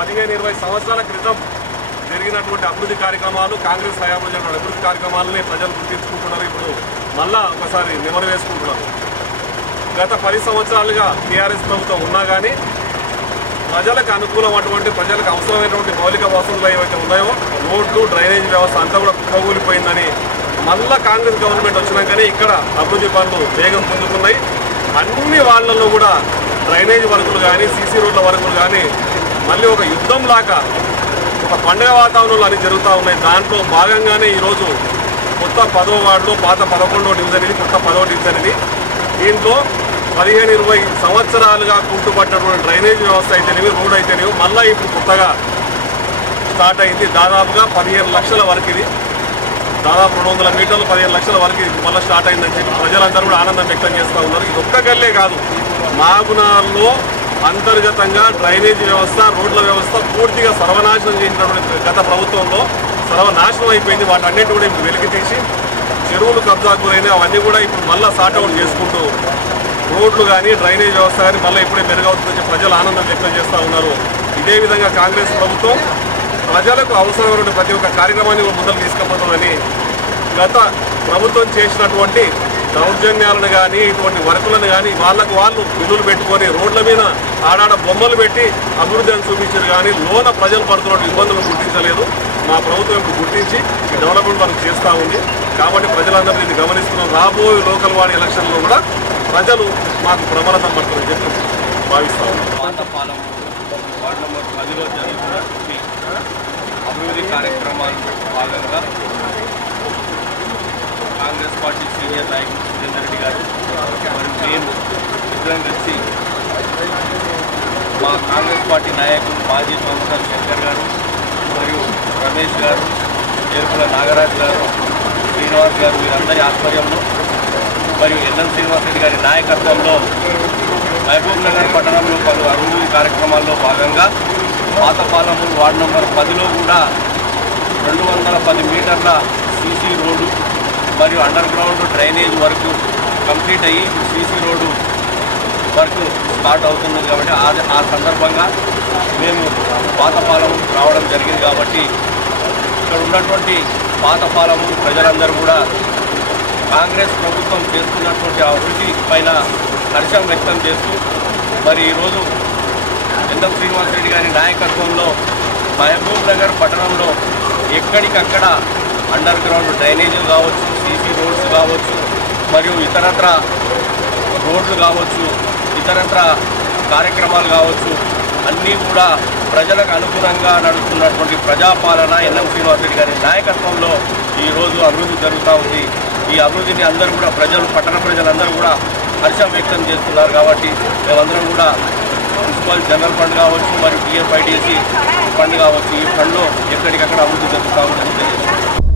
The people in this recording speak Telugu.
15-20 సంవత్సరాల క్రితం జరిగినటువంటి అభివృద్ధి కార్యక్రమాలు, కాంగ్రెస్ హయాంలో జరిగిన అభివృద్ధి కార్యక్రమాలని ప్రజలు గుర్తించుకుంటున్నారు. ఇప్పుడు మళ్ళా ఒకసారి నెమరు వేసుకుంటున్నారు. గత 10 సంవత్సరాలుగా టీఆర్ఎస్ ప్రభుత్వం ఉన్నా కానీ ప్రజలకు అనుకూలమైనటువంటి, ప్రజలకు అవసరమైనటువంటి మౌలిక వసతులు ఏవైతే ఉన్నాయో, రోడ్లు, డ్రైనేజ్ వ్యవస్థ అంతా కూడా కుప్పకూలిపోయిందని మళ్ళా కాంగ్రెస్ గవర్నమెంట్ వచ్చినాకనే ఇక్కడ అభివృద్ధి పనులు వేగం పొందుతున్నాయి. అన్ని వాళ్ళల్లో కూడా డ్రైనేజ్ వర్కులు కానీ, సీసీ రోడ్ల వర్కులు కానీ మళ్ళీ ఒక యుద్ధంలాగా ఒక పండుగ వాతావరణంలో అన్ని జరుగుతూ ఉన్నాయి. దాంట్లో భాగంగానే ఈరోజు కొత్త 10వ వార్డులో పాత 11వ డివిజన్ ఇది, కొత్త 10వ డివిజన్ ఇది. దీంట్లో 15-20 సంవత్సరాలుగా కుంటుపడినటువంటి డ్రైనేజ్ వ్యవస్థ అయితేనేవి, రోడ్ అయితేనేవి మళ్ళీ ఇప్పుడు కొత్తగా స్టార్ట్ అయింది. దాదాపుగా 15 లక్షల వరకు ఇది, దాదాపు 200 మీటర్లు 15 లక్షల వరకు ఇది మళ్ళీ స్టార్ట్ అయిందని చెప్పి ప్రజలందరూ కూడా ఆనందం వ్యక్తం చేస్తూ ఉన్నారు. ఇది ఒక్క గల్లే కాదు, మహబూబ్నగర్లో అంతర్గతంగా డ్రైనేజీ వ్యవస్థ, రోడ్ల వ్యవస్థ పూర్తిగా సర్వనాశనం చేసినటువంటి గత ప్రభుత్వంలో సర్వనాశనం అయిపోయింది. వాటన్నిటి కూడా ఇప్పుడు వెలికి తీసి చెరువులు కబ్జా గురైనాయి, అవన్నీ కూడా ఇప్పుడు మళ్ళీ సార్ట్అవుట్ చేసుకుంటూ రోడ్లు కానీ, డ్రైనేజ్ వ్యవస్థ కానీ మళ్ళీ ఇప్పుడే మెరుగవుతుందని ప్రజలు ఆనందం వ్యక్తం చేస్తూ ఉన్నారు. ఇదే విధంగా కాంగ్రెస్ ప్రభుత్వం ప్రజలకు అవసరమైన ప్రతి ఒక్క కార్యక్రమాన్ని ముందుకు తీసుకుపోతుందని, గత ప్రభుత్వం చేసినటువంటి దౌర్జన్యాలను కానీ, ఇటువంటి వర్కులను కానీ వాళ్ళకు వాళ్ళు బిల్లులు పెట్టుకొని రోడ్ల మీద ఆడాడ బొమ్మలు పెట్టి అభివృద్ధి అని చూపించారు. కానీ లోన ప్రజలు పడుతున్న ఇబ్బందులను గుర్తించలేదు. మా ప్రభుత్వం ఇప్పుడు గుర్తించి ఈ డెవలప్మెంట్ వర్క్ చేస్తూ ఉంది. కాబట్టి ప్రజలందరూ దీన్ని గమనిస్తున్నాం. రాబోయే లోకల్ వార్డు ఎలక్షన్లో కూడా ప్రజలు మాకు ప్రబలతం పడుతుందని చెప్పి భావిస్తూ ఉన్నారు. పాతపాలెం వార్డు నెంబర్ 10లో జరుగుతున్నటువంటి అభివృద్ధి కార్యక్రమాల్లో భాగంగా కాంగ్రెస్ పార్టీ సీనియర్ నాయకులు సురేందర్ రెడ్డి గారు మరియు మేము ఇద్దరం కలిసి మా కాంగ్రెస్ పార్టీ నాయకులు మాజీ కౌన్సిలర్ శంకర్ గారు మరియు రమేష్ గారు, ఏర్పుల నాగరాజు గారు, శ్రీనివాస్ గారు వీరందరి ఆధ్వర్యంలో మరియు ఎన్ఎం శ్రీనివాస్ రెడ్డి గారి నాయకత్వంలో మహబూబ్నగర్ పట్టణంలో పలు అభివృద్ధి కార్యక్రమాల్లో భాగంగా పాతపాలెం వార్డు నెంబర్ 10లో కూడా 210 మీటర్ల సీసీ రోడ్డు మరియు under ground drainage work complete అయ్యి సీసీ రోడ్డు వర్క్ స్టార్ట్ అవుతున్నది. కాబట్టి ఆ సందర్భంగా మేము పాతపాలెం రావడం జరిగింది. కాబట్టి ఇక్కడ ఉన్నటువంటి పాతపాలెం ప్రజలందరూ కూడా కాంగ్రెస్ ప్రభుత్వం చేస్తున్నటువంటి అభివృద్ధి పైన హర్షం వ్యక్తం చేస్తూ మరి ఈరోజు ఎన్ఎం శ్రీనివాస్ రెడ్డి గారి నాయకత్వంలో మహబూబ్నగర్ పట్టణంలో ఎక్కడికక్కడ అండర్ గ్రౌండ్ డ్రైనేజీలు కావచ్చు, సీసీ రోడ్స్ కావచ్చు, మరియు ఇతరత్ర రోడ్లు కావచ్చు, ఇతరత్ర కార్యక్రమాలు కావచ్చు, అన్నీ కూడా ప్రజలకు అనుగుణంగా నడుస్తున్నటువంటి ప్రజాపాలన ఎన్ఎం శ్రీనివాస్ రెడ్డి గారి నాయకత్వంలో ఈరోజు అభివృద్ధి జరుగుతూ ఉంది. ఈ అభివృద్ధిని అందరూ కూడా పట్టణ ప్రజలందరూ కూడా హర్షం వ్యక్తం చేస్తున్నారు. కాబట్టి మేమందరం కూడా మున్సిపల్ జనరల్ ఫండ్ కావచ్చు మరియు టీఎఫ్ఐడిసి ఫండ్ కావచ్చు, ఈ ఫండ్లో ఎక్కడికక్కడ అభివృద్ధి జరుగుతూ ఉందని తెలియజేస్తున్నాం.